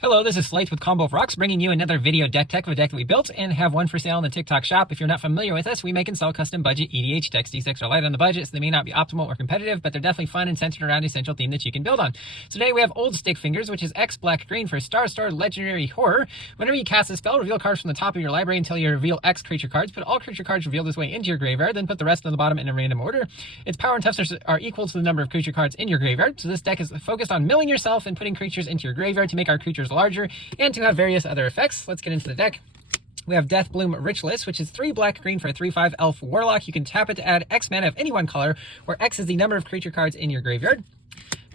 Hello, this is Slate with Combo of Rocks, bringing you another video deck tech of a deck that we built and have one for sale in the TikTok shop. If you're not familiar with us, we make and sell custom budget EDH decks. These decks are light on the budget, so they may not be optimal or competitive, but they're definitely fun and centered around a central theme that you can build on. So today we have Old Stickerfingers, which is X black green for Star Legendary Horror. Whenever you cast a spell, reveal cards from the top of your library until you reveal X creature cards. Put all creature cards revealed this way into your graveyard, then put the rest on the bottom in a random order. Its power and toughness are equal to the number of creature cards in your graveyard. So this deck is focused on milling yourself and putting creatures into your graveyard to make our creatures larger and to have various other effects. Let's get into the deck. We have Deathbloom Ritualist, which is 3 black green for a 3/5 elf warlock. You can tap it to add X mana of any one color, where X is the number of creature cards in your graveyard.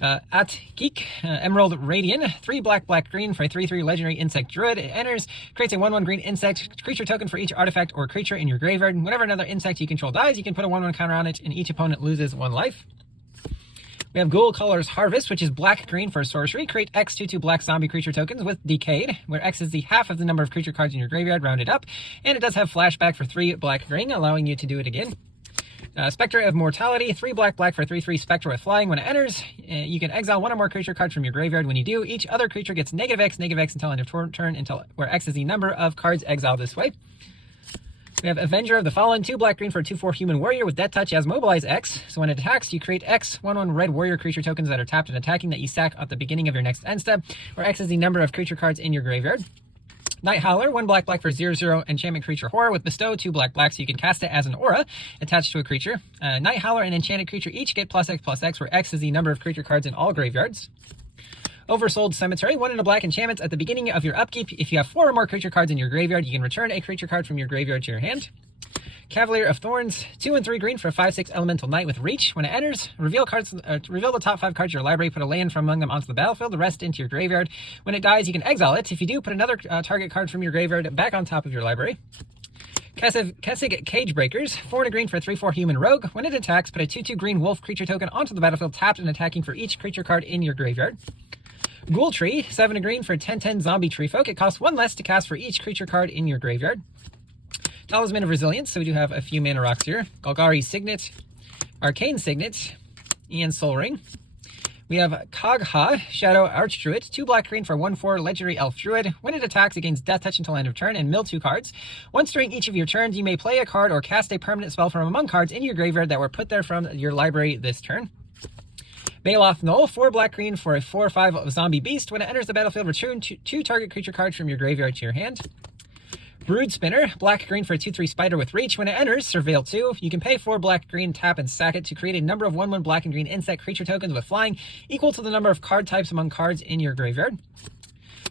At Geek, Emerald Radiant, 3 black green for a 3/3 legendary insect druid. It enters, creates a 1/1 green insect creature token for each artifact or creature in your graveyard. Whenever another insect you control dies, you can put a 1/1 counter on it, and each opponent loses 1 life. We have Ghoul Color's Harvest, which is black green for a sorcery. Create X 2/2 black zombie creature tokens with Decayed, where X is the half of the number of creature cards in your graveyard, rounded up. And it does have flashback for 3 black green, allowing you to do it again. Spectre of Mortality, 3 black for a 3/3 Spectre with flying. When it enters, you can exile 1 or more creature cards from your graveyard. When you do, each other creature gets -X until end of turn, where X is the number of cards exiled this way. We have Avenger of the Fallen, 2 black green for a 2/4 human warrior with Death Touch as Mobilize X. So when it attacks, you create X 1/1 red warrior creature tokens that are tapped and attacking that you sack at the beginning of your next end step, where X is the number of creature cards in your graveyard. Night Howler, 1 black for 0/0 enchantment creature horror with Bestow, 2 black so you can cast it as an aura attached to a creature. Night Howler and enchanted creature each get +X, where X is the number of creature cards in all graveyards. Oversold Cemetery, 1 in a black enchantments. At the beginning of your upkeep, if you have 4 or more creature cards in your graveyard, you can return a creature card from your graveyard to your hand. Cavalier of Thorns, 2 and 3 green for a 5/6 elemental knight with reach. When it enters, reveal the top 5 cards of your library, put a land from among them onto the battlefield, the rest into your graveyard. When it dies, you can exile it. If you do, put another target card from your graveyard back on top of your library. Kessig Cage Breakers, 4 and a green for a 3/4 human rogue. When it attacks, put a 2/2 green wolf creature token onto the battlefield, tapped and attacking for each creature card in your graveyard. Ghoul Tree, 7 and green for a 10/10 zombie tree folk. It costs 1 less to cast for each creature card in your graveyard. Talisman of Resilience, so we do have a few mana rocks here. Golgari Signet, Arcane Signet, and Soul Ring. We have Kagha, Shadow Archdruid, 2 black green for 1/4 legendary elf druid. When it attacks, it gains Death Touch until end of turn and mill 2 cards. Once during each of your turns, you may play a card or cast a permanent spell from among cards in your graveyard that were put there from your library this turn. Baloth Knoll, 4 black green for a 4/5 zombie beast. When it enters the battlefield, return 2 target creature cards from your graveyard to your hand. Brood Spinner, black green for a 2/3 spider with reach. When it enters, surveil 2. You can pay 4 black green, tap and sack it to create a number of 1/1 black and green insect creature tokens with flying equal to the number of card types among cards in your graveyard.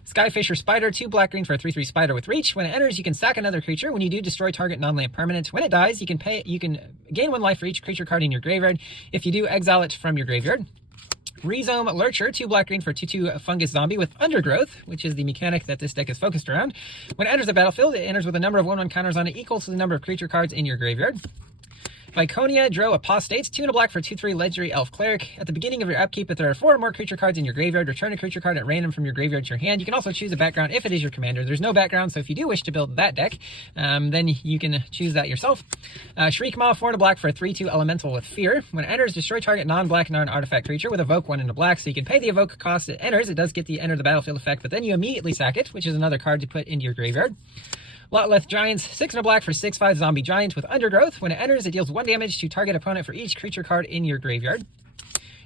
Skyfisher Spider, 2 black green for a 3/3 spider with reach. When it enters, you can sack another creature. When you do, destroy target non-land permanent. When it dies, you can gain 1 life for each creature card in your graveyard. If you do, exile it from your graveyard. Rhizome Lurcher, 2 black green for 2/2 fungus zombie with Undergrowth, which is the mechanic that this deck is focused around. When it enters the battlefield, it enters with a number of 1/1 counters on it equal to the number of creature cards in your graveyard. Viconia Dro Apostates, 2 and a black for 2/3 legendary elf cleric. At the beginning of your upkeep, if there are 4 or more creature cards in your graveyard, return a creature card at random from your graveyard to your hand. You can also choose a background if it is your commander. There's no background, so if you do wish to build that deck, then you can choose that yourself. Shriekmaw, 4 and a black for a 3/2 elemental with fear. When it enters, destroy target non-black non-artifact creature with evoke 1 in a black, so you can pay the evoke cost it enters. It does get the enter the battlefield effect, but then you immediately sack it, which is another card to put into your graveyard. Lotleth Giants, 6 and a black for 6/5 zombie giant with Undergrowth. When it enters, it deals 1 damage to target opponent for each creature card in your graveyard.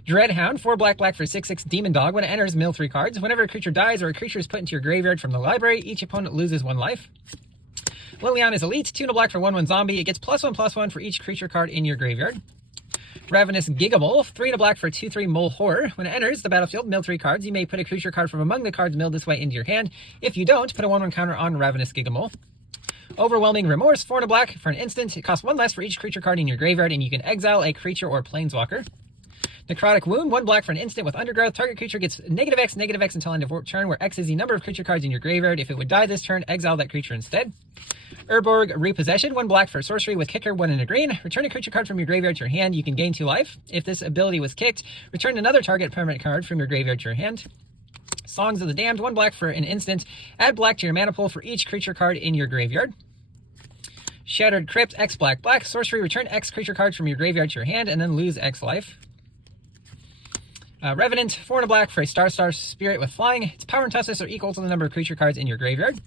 Dreadhound, 4 black for 6/6 demon dog. When it enters, mill 3 cards. Whenever a creature dies or a creature is put into your graveyard from the library, each opponent loses 1 life. Liliana's Elite, 2 and a black for 1/1 zombie. It gets +1/+1 for each creature card in your graveyard. Ravenous Gigamole, 3 and a black for 2/3 mole horror. When it enters the battlefield, mill 3 cards. You may put a creature card from among the cards milled this way into your hand. If you don't, put a 1/1 counter on Ravenous Gigamole. Overwhelming Remorse, 4 and a black for an instant. It costs 1 less for each creature card in your graveyard, and you can exile a creature or planeswalker. Necrotic Wound, 1 black for an instant with Undergrowth. Target creature gets -X until end of turn, where X is the number of creature cards in your graveyard. If it would die this turn, exile that creature instead. Urborg Repossession, 1 black for sorcery with kicker, 1 and a green. Return a creature card from your graveyard to your hand. You can gain 2 life. If this ability was kicked, return another target permanent card from your graveyard to your hand. Songs of the Damned, 1 black for an instant. Add black to your mana pool for each creature card in your graveyard. Shattered Crypt, X black. Sorcery, return X creature cards from your graveyard to your hand and then lose X life. Revenant, 4 and a black for a star spirit with flying. Its power and toughness are equal to the number of creature cards in your graveyard.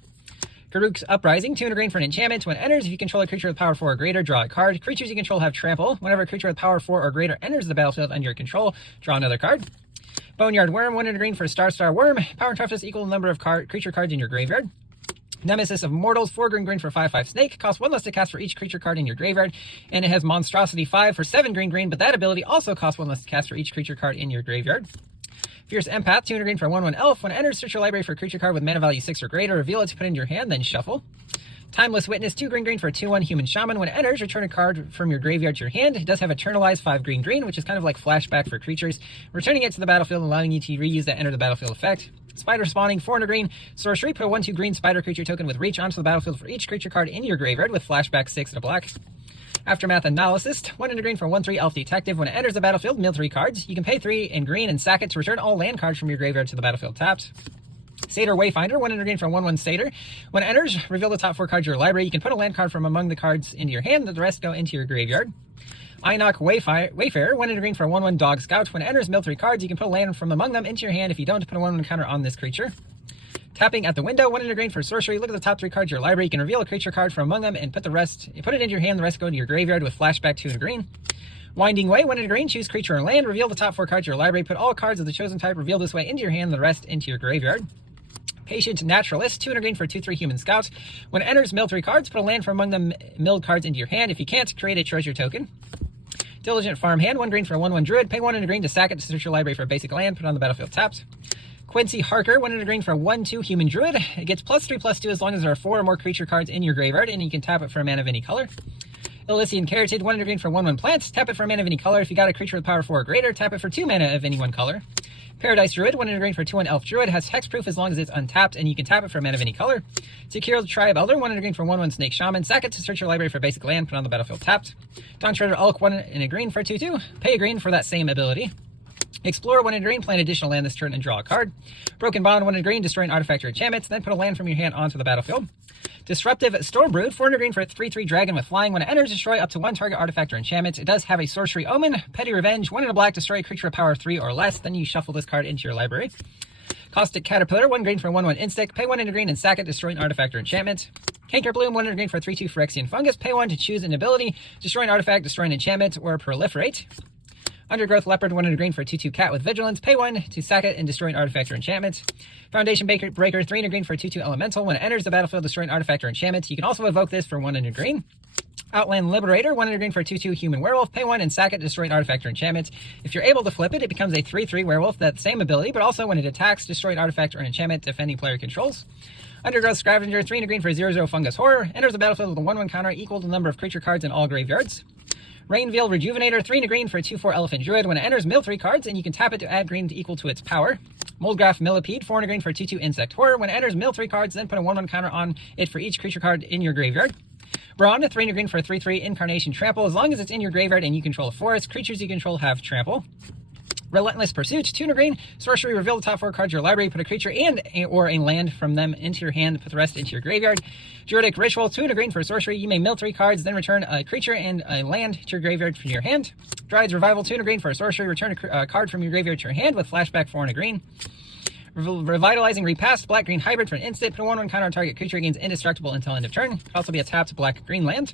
Garruk's Uprising, 2 and a green for an enchantment. When it enters, if you control a creature with power 4 or greater, draw a card. Creatures you control have trample. Whenever a creature with power 4 or greater enters the battlefield under your control, draw another card. Boneyard Worm, 1 and a green for a star worm. Power and toughness equal to the number of creature cards in your graveyard. Nemesis of Mortals, 4 green for 5/5 snake. Costs 1 less to cast for each creature card in your graveyard. And it has Monstrosity 5 for 7 green, but that ability also costs 1 less to cast for each creature card in your graveyard. Fierce Empath, 2 and a green for a 1/1 elf. When it enters, search your library for a creature card with mana value 6 or greater. Reveal it to put in your hand, then shuffle. Timeless Witness, 2 green for a 2/1 human shaman. When it enters, return a card from your graveyard to your hand. It does have Eternalize 5 green, which is kind of like flashback for creatures. Returning it to the battlefield, allowing you to reuse that enter the battlefield effect. Spider Spawning, 4 and a green sorcery. Put a 1/2 green spider creature token with reach onto the battlefield for each creature card in your graveyard with flashback 6 and a black. Aftermath Analyst, 1 and a green for 1/3 elf detective. When it enters the battlefield, mill 3 cards. You can pay 3 in green and sack it to return all land cards from your graveyard to the battlefield tapped. Satyr Wayfinder, 1 and a green for 1/1 Satyr. When it enters, reveal the top 4 cards of your library. You can put a land card from among the cards into your hand, the rest go into your graveyard. Inoc Wayfarer, 1 and a green for a 1/1 Dog Scout. When it enters, mill 3 cards. You can put a land from among them into your hand. If you don't, put a 1/1 counter on this creature. Tapping at the Window, 1 and a green for sorcery. Look at the top 3 cards of your library. You can reveal a creature card from among them and put it into your hand. The rest go into your graveyard with flashback 2 and a green. Winding Way, 1 and a green. Choose creature or land. Reveal the top 4 cards of your library. Put all cards of the chosen type revealed this way into your hand. The rest into your graveyard. Patient Naturalist, 2 and a green for 2/3 human scout. When it enters, mill 3 cards. Put a land from among the milled cards into your hand. If you can't, create a treasure token. Diligent Farmhand, 1 green for a 1/1 druid. Pay 1 and a green to sack it to search your library for a basic land. Put it on the battlefield tapped. Quincy Harker, 1 and a green for a 1/2 human druid. It gets +3/+2 as long as there are 4 or more creature cards in your graveyard, and you can tap it for a mana of any color. Elysian Carotid, 1 and a green for 1/1 plant. Tap it for a mana of any color. If you got a creature with power 4 or greater, tap it for 2 mana of any one color. Paradise Druid, 1 and a green for 2/1 elf druid. Has hexproof as long as it's untapped, and you can tap it for a mana of any color. Secure Tribe Elder, 1 and a green for 1/1 snake shaman. Sack it to search your library for a basic land. Put on the battlefield tapped. Dawn Treader Elk, 1 and a green for 2/2. Pay a green for that same ability. Explore, 1 and a green, play an additional land this turn and draw a card. Broken Bond, 1 and a green, destroy an artifact or enchantment, then put a land from your hand onto the battlefield. Disruptive Stormbrood, 4 and a green for a 3/3 dragon with flying. When it enters, destroy up to 1 target artifact or enchantment. It does have a sorcery omen. Petty Revenge, 1 and a black, destroy a creature of power 3 or less. Then you shuffle this card into your library. Caustic Caterpillar, 1 green for 1/1 insect. Pay 1 and a green and sack it, destroy an artifact or enchantment. Canker Bloom, 1 and a green for a 3/2 Phyrexian Fungus. Pay 1 to choose an ability, destroy an artifact, destroy an enchantment, or proliferate. Undergrowth Leopard, 1 and a green for a 2/2 cat with vigilance. Pay 1 to sack it and destroy an artifact or enchantment. Foundation Breaker, 3 and a green for a 2/2 elemental. When it enters the battlefield, destroy an artifact or enchantment. You can also evoke this for 1 and a green. Outland Liberator, 1 and a green for a 2/2 human werewolf. Pay 1 and sack it, destroy an artifact or enchantment. If you're able to flip it, it becomes a 3/3 werewolf. That same ability, but also when it attacks, destroy an artifact or an enchantment if any player controls. Undergrowth Scavenger, 3 and a green for a 0/0 fungus horror. Enters the battlefield with a 1/1 counter equal to the number of creature cards in all graveyards. Rainveil Rejuvenator, 3 and a green for a 2/4 elephant druid. When it enters, mill 3 cards, and you can tap it to add green equal to its power. Moldgraph Millipede, 4 and a green for a 2/2 insect horror. When it enters, mill 3 cards, then put a 1/1 counter on it for each creature card in your graveyard. Brawn, 3 and a green for a 3/3 incarnation trample. As long as it's in your graveyard and you control a forest, creatures you control have trample. Relentless Pursuit, 2 and a green. Sorcery, reveal the top 4 cards of your library, put a creature or a land from them into your hand, put the rest into your graveyard. Druidic Ritual, 2 and a green for sorcery. You may mill 3 cards, then return a creature and a land to your graveyard from your hand. Dryad's Revival, 2 and a green for a sorcery. Return a card from your graveyard to your hand with flashback 4 and a green. Revitalizing Repast, black-green hybrid for an instant. Put a 1/1 counter on target creature, gains indestructible until end of turn. Could also be a tapped black-green land.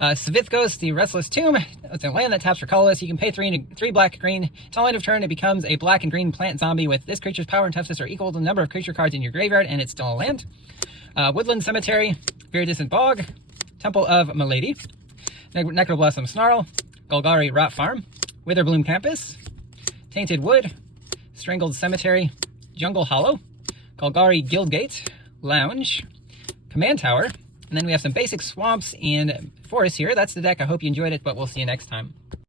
Svithgos, the Restless Tomb. It's a land that taps for colorless. You can pay 3 black-green. Until end of turn, it becomes a black and green plant zombie with this creature's power and toughness are equal to the number of creature cards in your graveyard, and it's still a land. Woodland Cemetery, Very Distant Bog, Temple of Milady, Necroblossom Snarl, Golgari Rot Farm, Witherbloom Campus, Tainted Wood, Strangled Cemetery, Jungle Hollow, Golgari Guildgate, Lounge, Command Tower, and then we have some basic swamps and forests here. That's the deck. I hope you enjoyed it, but we'll see you next time.